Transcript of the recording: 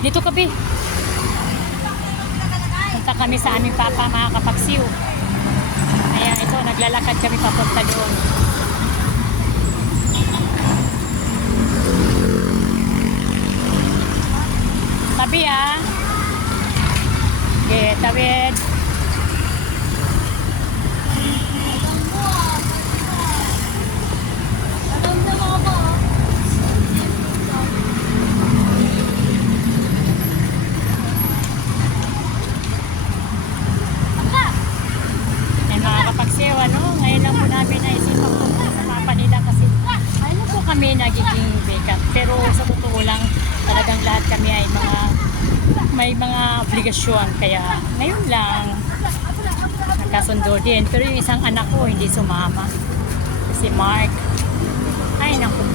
Dito kabi. Punta kami sa aming papa, mga kapagsiw. Kaya ito, naglalakad kami papunta doon. Tabi ah. Okay, tawid. Ngayon lang po namin naisip magpunta sa Papa nila kasi ano po kami nagiging vacant. Pero sa totoo lang, talagang lahat kami ay may mga obligasyon. Kaya ngayon lang, nagkasundo din. Pero yung isang anak ko hindi sumama. Si Mark. Ay, naku,